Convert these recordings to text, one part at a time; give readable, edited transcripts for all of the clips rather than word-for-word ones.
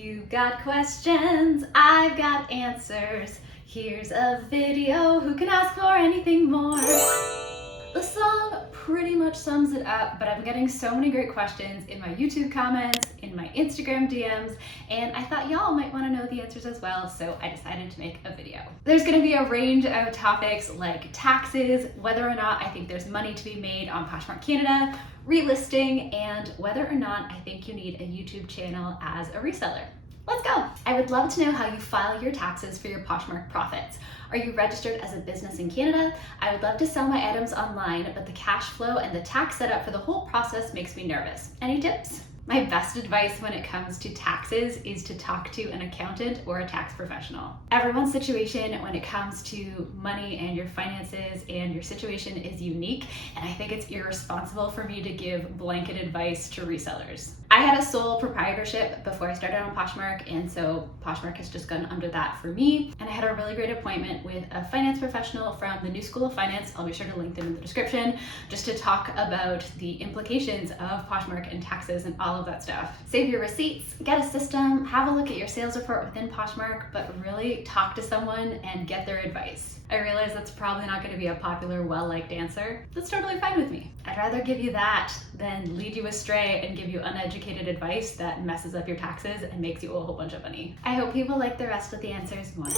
You got questions, I've got answers. Here's a video, who can ask for anything more? The song pretty much sums it up, but I'm getting so many great questions in my YouTube comments, in my Instagram DMs, and I thought y'all might want to know the answers as well, so I decided to make a video. There's going to be a range of topics like taxes, whether or not I think there's money to be made on Poshmark Canada, relisting, and whether or not I think you need a YouTube channel as a reseller. Let's go! I would love to know how you file your taxes for your Poshmark profits. Are you registered as a business in Canada? I would love to sell my items online, but the cash flow and the tax setup for the whole process makes me nervous. Any tips? My best advice when it comes to taxes is to talk to an accountant or a tax professional. Everyone's situation when it comes to money and your finances and your situation is unique, and I think it's irresponsible for me to give blanket advice to resellers. I had a sole proprietorship before I started on Poshmark, and so Poshmark has just gone under that for me. And I had a really great appointment with a finance professional from the New School of Finance. I'll be sure to link them in the description, just to talk about the implications of Poshmark and taxes and all of that stuff. Save your receipts, get a system, have a look at your sales report within Poshmark, but really talk to someone and get their advice. I realize that's probably not going to be a popular, well-liked answer. That's totally fine with me. I'd rather give you that than lead you astray and give you uneducated advice that messes up your taxes and makes you owe a whole bunch of money. I hope people like the rest of the answers more.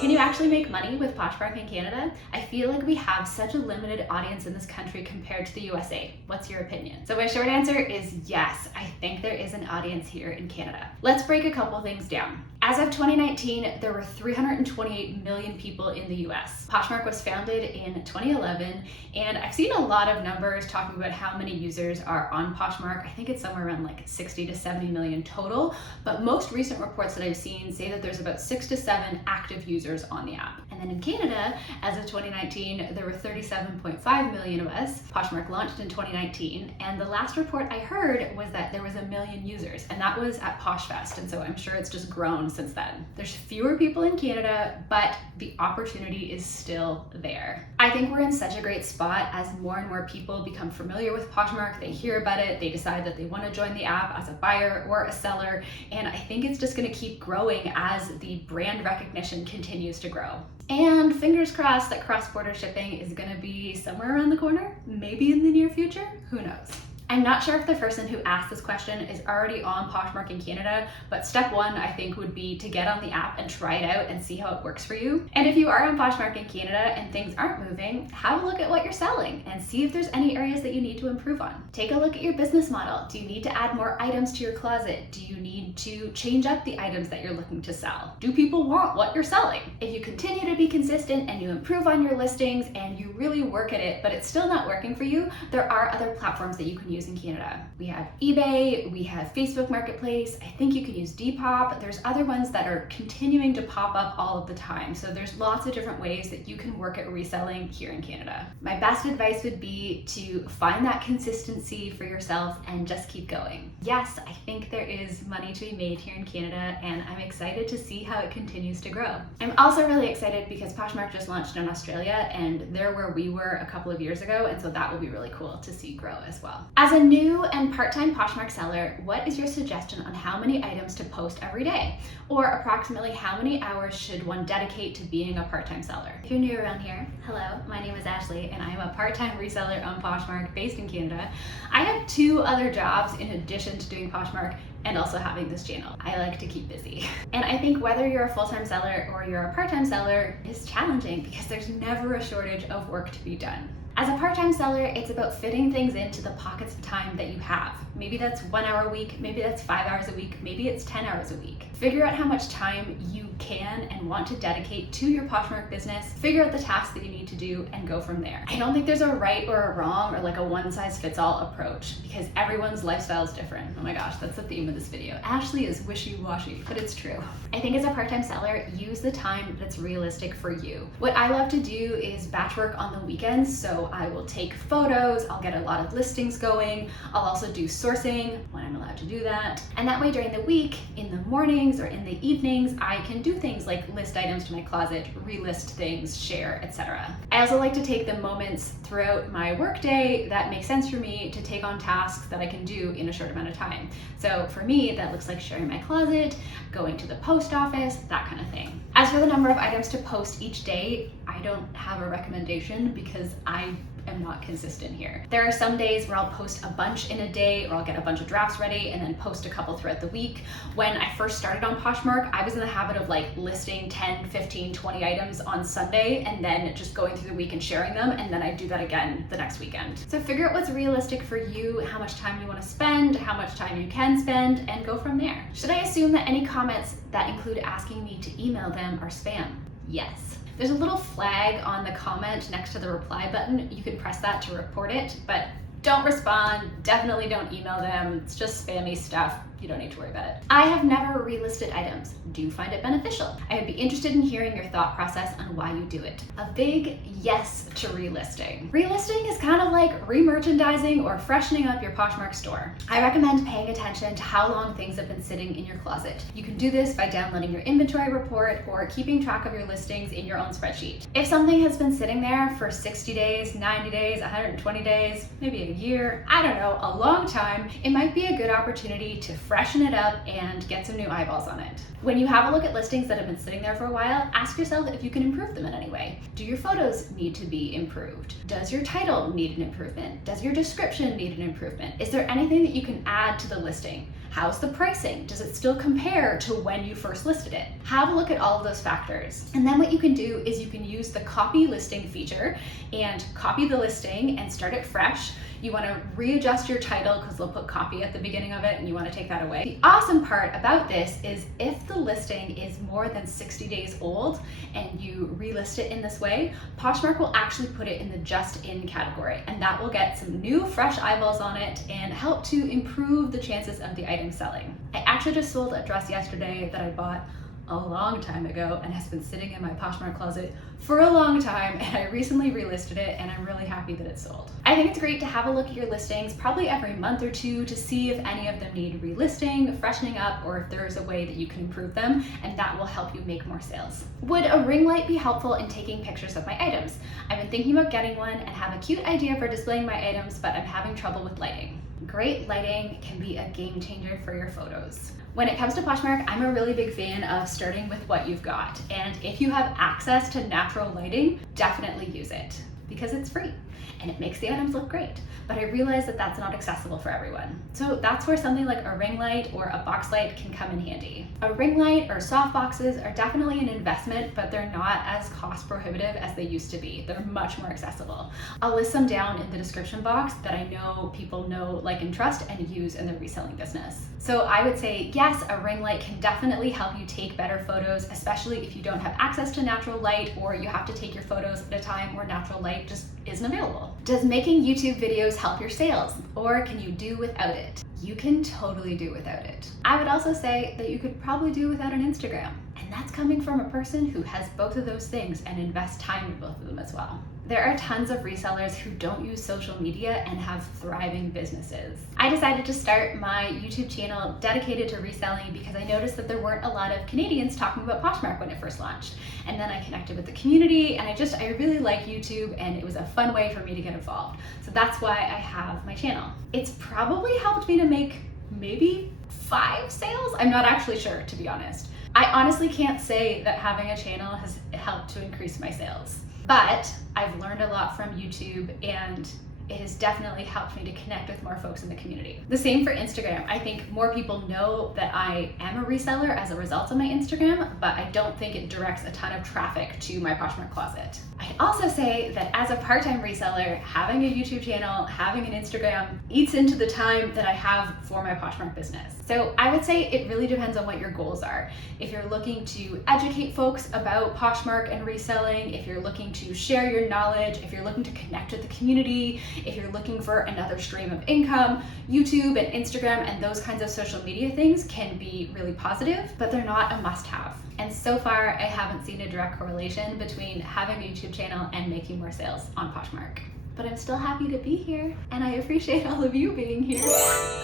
Can you actually make money with Poshmark in Canada? I feel like we have such a limited audience in this country compared to the USA. What's your opinion? So my short answer is yes, I think there is an audience here in Canada. Let's break a couple things down. As of 2019, there were 328 million people in the US. Poshmark was founded in 2011, and I've seen a lot of numbers talking about how many users are on Poshmark. I think it's somewhere around like 60 to 70 million total, but most recent reports that I've seen say that there's about 6 to 7 active users on the app. And then in Canada, as of 2019, there were 37.5 million of us. Poshmark launched in 2019, and the last report I heard was that there was 1 million users, and that was at PoshFest, and so I'm sure it's just grown since then. There's fewer people in Canada, but the opportunity is still there. I think we're in such a great spot as more and more people become familiar with Poshmark, they hear about it, they decide that they want to join the app as a buyer or a seller, and I think it's just going to keep growing as the brand recognition continues to grow. And fingers crossed that cross-border shipping is going to be somewhere around the corner, maybe in the near future, who knows. I'm not sure if the person who asked this question is already on Poshmark in Canada, but step one I think would be to get on the app and try it out and see how it works for you. And if you are on Poshmark in Canada and things aren't moving, have a look at what you're selling and see if there's any areas that you need to improve on. Take a look at your business model. Do you need to add more items to your closet? Do you need to change up the items that you're looking to sell? Do people want what you're selling? If you continue to be consistent and you improve on your listings and you really work at it, but it's still not working for you, there are other platforms that you can use in Canada. We have eBay, we have Facebook Marketplace, I think you can use Depop. There's other ones that are continuing to pop up all of the time. So there's lots of different ways that you can work at reselling here in Canada. My best advice would be to find that consistency for yourself and just keep going. Yes, I think there is money to be made here in Canada, and I'm excited to see how it continues to grow. I'm also really excited because Poshmark just launched in Australia, and they're where we were a couple of years ago, and so that will be really cool to see grow as well. As a new and part-time Poshmark seller, what is your suggestion on how many items to post every day? Or approximately how many hours should one dedicate to being a part-time seller? If you're new around here, hello, my name is Ashley and I am a part-time reseller on Poshmark based in Canada. I have 2 other jobs in addition to doing Poshmark and also having this channel. I like to keep busy. And I think whether you're a full-time seller or you're a part-time seller is challenging because there's never a shortage of work to be done. As a part-time seller, it's about fitting things into the pockets of time that you have. Maybe that's 1 hour a week, maybe that's 5 hours a week, maybe it's 10 hours a week. Figure out how much time you can and want to dedicate to your Poshmark business, figure out the tasks that you need to do, and go from there. I don't think there's a right or a wrong or like a one-size-fits-all approach because everyone's lifestyle is different. Oh my gosh, that's the theme of this video. Ashley is wishy-washy, but it's true. I think as a part-time seller, use the time that's realistic for you. What I love to do is batch work on the weekends, so I will take photos, I'll get a lot of listings going, I'll also do sourcing when I'm allowed to do that. And that way during the week, in the mornings or in the evenings, I can do things like list items to my closet, relist things, share, etc. I also like to take the moments throughout my workday that make sense for me to take on tasks that I can do in a short amount of time. So for me, that looks like sharing my closet. going to the post office, that kind of thing. As for the number of items to post each day, I don't have a recommendation because I am not consistent here. There are some days where I'll post a bunch in a day, or I'll get a bunch of drafts ready and then post a couple throughout the week. When I first started on Poshmark, I was in the habit of like listing 10, 15, 20 items on Sunday and then just going through the week and sharing them, and then I do that again the next weekend. So figure out what's realistic for you, how much time you want to spend, how much time you can spend, and go from there. Should I assume that any comments that include asking me to email them are spam? Yes. There's a little flag on the comment next to the reply button. You can press that to report it, but don't respond, definitely don't email them. It's just spammy stuff. You don't need to worry about it. I have never relisted items. Do you find it beneficial? I would be interested in hearing your thought process on why you do it. A big yes to relisting. Relisting is kind of like re-merchandising or freshening up your Poshmark store. I recommend paying attention to how long things have been sitting in your closet. You can do this by downloading your inventory report or keeping track of your listings in your own spreadsheet. If something has been sitting there for 60 days, 90 days, 120 days, maybe a year, I don't know, a long time, it might be a good opportunity to freshen it up and get some new eyeballs on it. When you have a look at listings that have been sitting there for a while, ask yourself if you can improve them in any way. Do your photos need to be improved? Does your title need an improvement? Does your description need an improvement? Is there anything that you can add to the listing? How's the pricing? Does it still compare to when you first listed it? Have a look at all of those factors. And then what you can do is you can use the copy listing feature and copy the listing and start it fresh. You want to readjust your title because they'll put copy at the beginning of it and you want to take that away. The awesome part about this is if the listing is more than 60 days old and you relist it in this way, Poshmark will actually put it in the just in category, and that will get some new fresh eyeballs on it and help to improve the chances of the item selling. I actually just sold a dress yesterday that I bought a long time ago and has been sitting in my Poshmark closet for a long time, and I recently relisted it and I'm really happy that it sold. I think it's great to have a look at your listings probably every month or two to see if any of them need relisting, freshening up, or if there's a way that you can improve them, and that will help you make more sales. Would a ring light be helpful in taking pictures of my items? I've been thinking about getting one and have a cute idea for displaying my items, but I'm having trouble with lighting. Great lighting can be a game changer for your photos. When it comes to Poshmark, I'm a really big fan of starting with what you've got. And if you have access to natural lighting, definitely use it because it's free and it makes the items look great. But I realize that that's not accessible for everyone. So that's where something like a ring light or a box light can come in handy. A ring light or soft boxes are definitely an investment, but they're not as cost prohibitive as they used to be. They're much more accessible. I'll list some down in the description box that I know people know, like, and trust and use in their reselling business. So I would say, yes, a ring light can definitely help you take better photos, especially if you don't have access to natural light or you have to take your photos at a time where natural light just isn't available. Does making YouTube videos help your sales, or can you do without it? You can totally do without it. I would also say that you could probably do without an Instagram, and that's coming from a person who has both of those things and invests time in both of them as well. There are tons of resellers who don't use social media and have thriving businesses. I decided to start my YouTube channel dedicated to reselling because I noticed that there weren't a lot of Canadians talking about Poshmark when it first launched. And then I connected with the community, and I really like YouTube, and it was a fun way for me to get involved. So that's why I have my channel. It's probably helped me to make maybe 5 sales. I'm not actually sure, to be honest. I honestly can't say that having a channel has helped to increase my sales. But I've learned a lot from YouTube, and it has definitely helped me to connect with more folks in the community. The same for Instagram. I think more people know that I am a reseller as a result of my Instagram, but I don't think it directs a ton of traffic to my Poshmark closet. I'd also say that as a part-time reseller, having a YouTube channel, having an Instagram eats into the time that I have for my Poshmark business. So I would say it really depends on what your goals are. If you're looking to educate folks about Poshmark and reselling, if you're looking to share your knowledge, if you're looking to connect with the community, if you're looking for another stream of income, YouTube and Instagram and those kinds of social media things can be really positive, but they're not a must-have. And so far, I haven't seen a direct correlation between having a YouTube channel and making more sales on Poshmark. But I'm still happy to be here, and I appreciate all of you being here.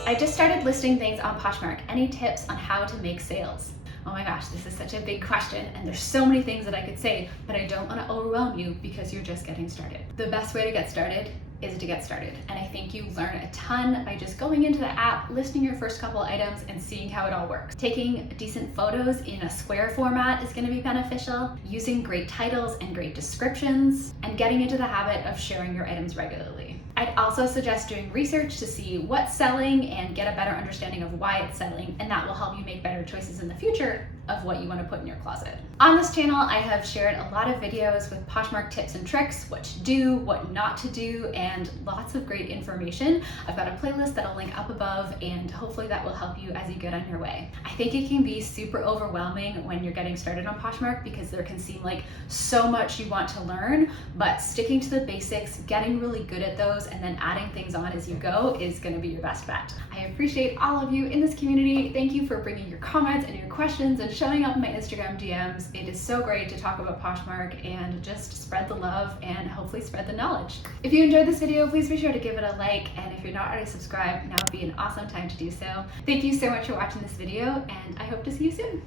I just started listing things on Poshmark. Any tips on how to make sales? Oh my gosh, this is such a big question, and there's so many things that I could say, but I don't want to overwhelm you because you're just getting started. The best way to get started is to get started. And I think you learn a ton by just going into the app, listing your first couple items and seeing how it all works. Taking decent photos in a square format is going to be beneficial, using great titles and great descriptions, and getting into the habit of sharing your items regularly. I'd also suggest doing research to see what's selling and get a better understanding of why it's selling, and that will help you make better choices in the future of what you want to put in your closet. On this channel, I have shared a lot of videos with Poshmark tips and tricks, what to do, what not to do, and lots of great information. I've got a playlist that'll link up above, and hopefully that will help you as you get on your way. I think it can be super overwhelming when you're getting started on Poshmark because there can seem like so much you want to learn, but sticking to the basics, getting really good at those, and then adding things on as you go is going to be your best bet. I appreciate all of you in this community. Thank you for bringing your comments and your questions and showing up in my Instagram DMs. It is so great to talk about Poshmark and just spread the love and hopefully spread the knowledge. If you enjoyed this video, please be sure to give it a like, and if you're not already subscribed, now would be an awesome time to do so. Thank you so much for watching this video, and I hope to see you soon.